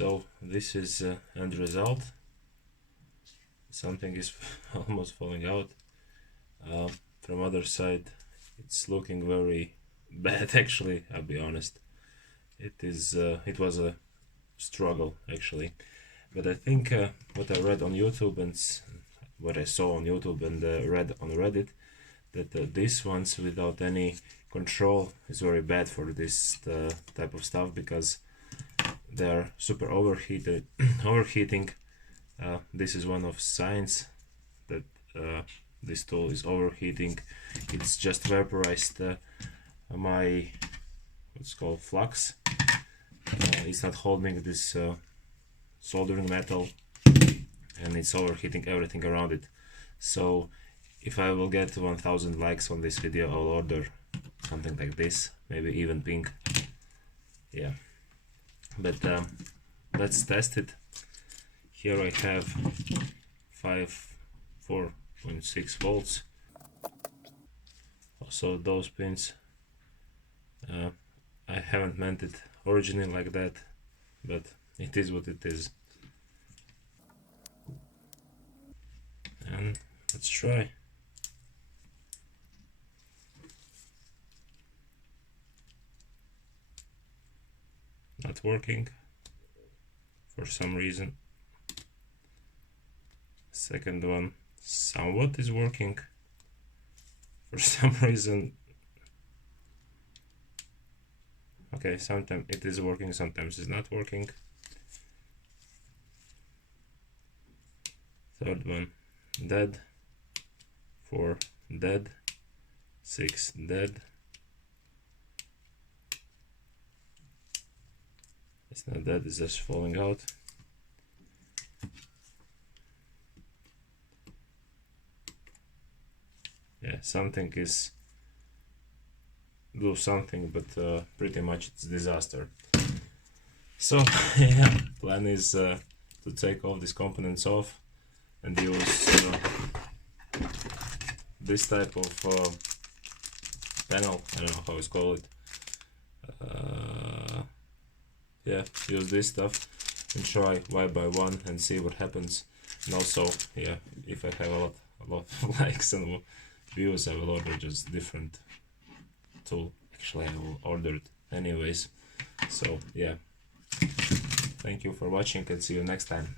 So this is end result. Something is almost falling out. From other side, it's looking very bad. Actually, I'll be honest. It was a struggle actually, but I think what I read on YouTube and what I saw on YouTube and read on Reddit, that these ones without any control is very bad for this type of stuff, because they're super overheated. Overheating. This is one of signs that this tool is overheating. It's just vaporized my what's called flux. It's not holding this soldering metal, and it's overheating everything around it. So if I will get 1000 likes on this video, I'll order something like this, maybe even pink. Yeah, but let's test it. Here I have 4.6 volts. Also those pins, I haven't meant it originally like that, but it is what it is. And let's try. Not working for some reason. Second one somewhat is working for some reason. Okay, sometimes it is working, sometimes it's not working. Third one dead, 4 dead, 6 dead. It's not dead, it's just falling out. Yeah, something is do something, but pretty much it's disaster. So yeah, plan is to take all these components off and use this type of panel. I don't know how it's called. Yeah, use this stuff and try one by one and see what happens. And also, yeah, if I have a lot of likes and views, I will order just different tool. Actually, I will order it anyways. So yeah, thank you for watching and see you next time.